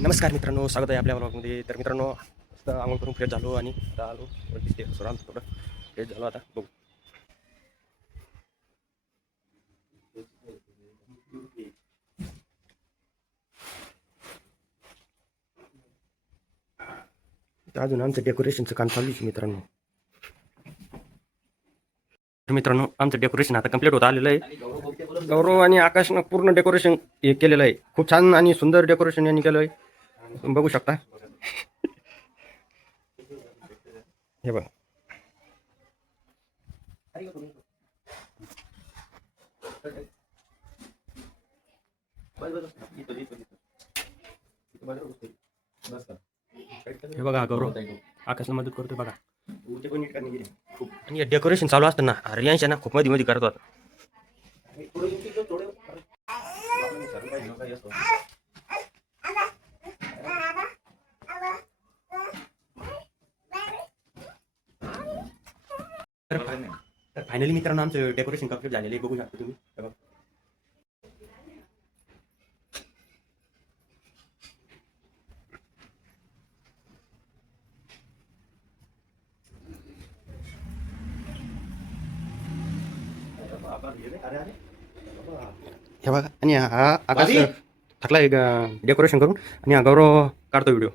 नमस्कार मित्रांनो, स्वागत आहे आपल्या ब्लॉगमध्ये. तर मित्रांनो, मस्त आंघोळ करून फ्रेश झालो आणि आता आलो दिसते सुराम थोडं फ्रेश झालो. आता बघू अजून आमचं डेकोरेशनचं काम चालू आहे मित्रांनो. तर मित्रांनो, आमचं डेकोरेशन आता कंप्लीट होत आलेलं आहे. गौरव आणि आकाशनं पूर्ण डेकोरेशन हे केलेलं आहे. खूप छान आणि सुंदर डेकोरेशन यांनी केलं आहे. तुम्ही बघू शकता. हे बघा, हे बघा गौरव आकाशला मदत करतोय बघा. खूप आणि डेकोरेशन चालू असताना रियांशा ना खूप मध्ये मध्ये करत होता. तर फायनली मित्रांनो आमचं डेकोरेशन कंप्लीट झालेलं आहे. बघू शकता तुम्ही. हे बघा, आणि हा आकाश थकला डेकोरेशन करून आणि हा गौरव काढतो व्हिडिओ.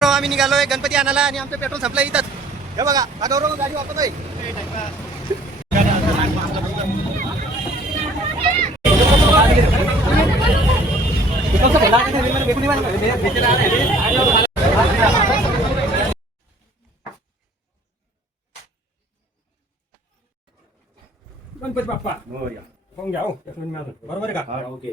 आम्ही निघालोय गणपती आणायला आणि आमचं पेट्रोल संपलं इथंच. हे बघा, हा गौरव गाडी वापरतोय. गणपती बाप्पा पाहून घ्या. बरोबर आहे का? ओके.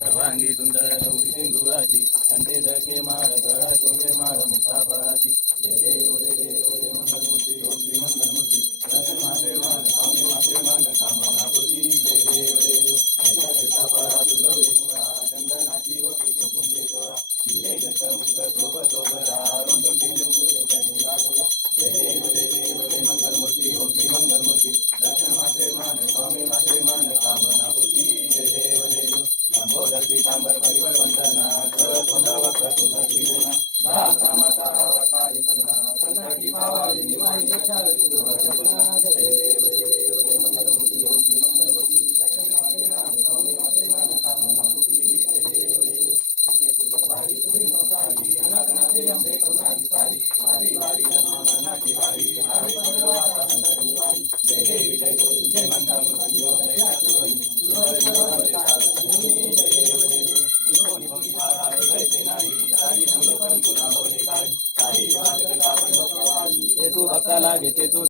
सर्वांगी सुंदर गौरी सिंधुराजी कंठे जळके माळ गळा चोळे माळ मुक्ता फळाची जय देव जय देव जय मंगलमूर्ती ओम श्री मंगलमूर्ती दर्शन मात्रे मान स्वामी मात्रे मान कामना पूर्ती जय देव जय देव जय सीता फळा सुगौरी मुळा चंदनाची ओटी कुंकुमचे चोळा हिरे जट मुक्त शोभ शोभरा रोंडम बिंदू पुरे जनी राहुला जय देव जय देव जय मंगलमूर्ती ओम श्री मंगलमूर्ती दर्शन मात्रे मान स्वामी मात्रे मान कामना पूर्ती जय देव जय देव लंबोदर पीतांबर परिवर वंदना कर तोंडा वक्र तुझा त्रिगुणा दासा माता वटाई संगना संकटी पावारी निवाई जक्षार तुझा जय देव जय देव जय मंगलमूर्ती ओम श्री मंगलमूर्ती दर्शन माते मान स्वामी माते मान कामना पूर्ती जय देव जय देव जय सुखभारी तुझी नवसारी अनाथनाथे अंबे करुणाची सारी वारी वारी जन्मनाची वारी आवे पंचवाता संकटी वारी जय देवी जय देवी जय मंगलमूर्ती ओम जय भक्ताला घेते तू